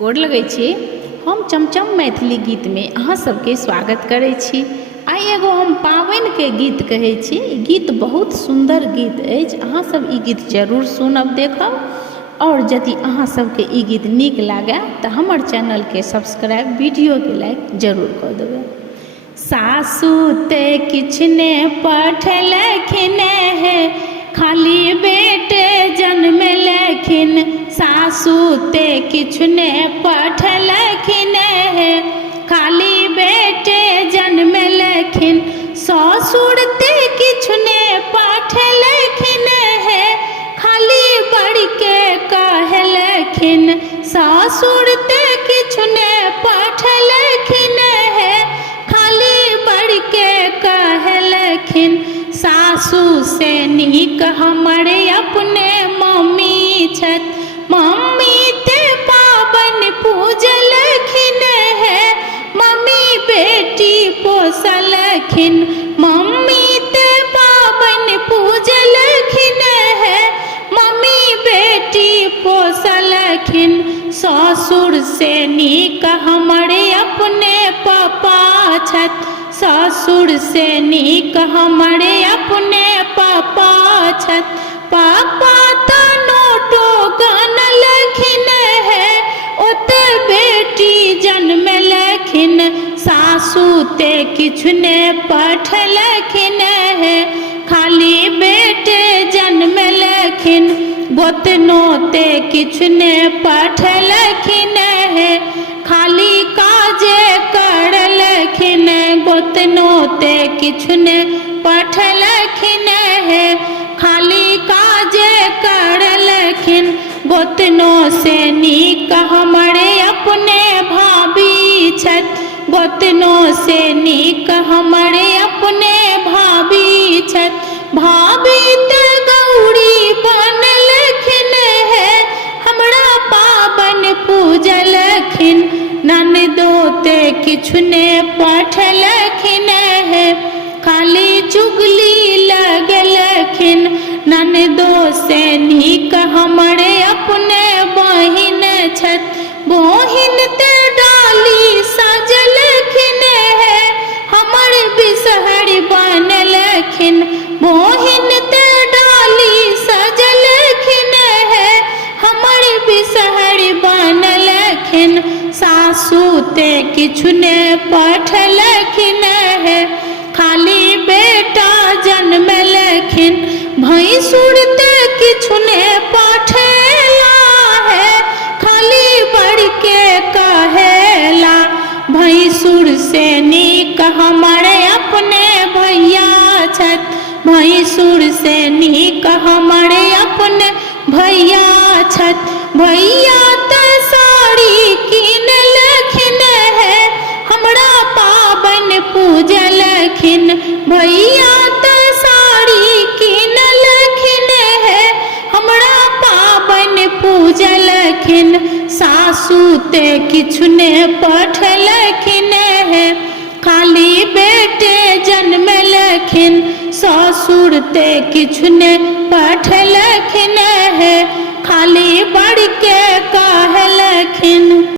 गोर लगै छी। हम चमचम मैथिली गीत में अहाँ सबके स्वागत करै छी। आइ एगो हम पाबनि के गीत कहै छी। ई गीत बहुत सुंदर गीत अछि। अहाँ सब ई गीत जरूर सुनब, देखब, और यदि अहाँ सबके ई गीत नीक लागे तऽ हमर चैनल के सब्सक्राइब, वीडियो के लाइक जरूर कऽ देबै। सासु ते किछ ने पठलखिन है, खाली बेटे जन्मलखिन। सासु ते किछ ने पठलखिन है, खाली बेटे जन्मलखिन। ससुर ते किछ ने पठलखिन है, खाली बड़ के कहलखिन। ससुर ते किछ ने पठलखिन है, खाली बड़ के कहलखिन। सासु से नीक हमरे अपने मम्मी छथि। मम्मी ते पाबनि पूजलखिन है, मम्मी बेटी पोसलखिन। मम्मी ते पाबनि पूजलखिन है, मम्मी बेटी पोसलखिन। ससुर से नीक हमरे अपने पापा छथि। ससुर से नीक हमरे अपने पापा छथि। पापा तो नोटो गनलखिन है, ओते बेटी जन्मलखिन। सासु ते किछ ने पठलखिन है, खाली बेटे जन्मलखिन। गोतनो ते किछ ने पठलखिन है, खाली काजे करलखिन। गोतनो ते किछ ने पठलखिन है, खाली काजे करलखिन। गोतनो से नीक हमरे अपने भाभी छथि। गोतनो से नीक हमरे अपने भाभी छथि। भाभी ते गौरी बनलखिन है, हमरा पाबनि पूजलखिन। ननदो ते किछ ने पठलखिन है, खाली चुगली लगलखिन। ननदो से नीक हमरे अपने बहिन छथि। बहिन ते डाली सजलखिन है, हमर बिसहरि बनलखिन। बहिन ते डाली सजलखिन है, हमर बिसहरि बनलखिन। सासु ते किछ ने पठलखिन है, खाली बेटा जन्मलखिन। भैंसुर ते किछ ने पठेला है, खाली बड़ के कहेला। भैंसुर से नीक हमरे अपने भैया छथि। भैंसुर से नीक हमरे अपने भैया छथि। भैया ते साड़ी किनलखिन है, हमरा पाबनि पूजलखिन। भैया ते साड़ी किनलखिन है, हमरा पाबनि पूजलखिन। सासु ते किछ ने पठलखिन है, खाली बेटे जन्मलखिन। ससुर ते किछ ने पठलखिन है, खाली बड़ के कहलखिन।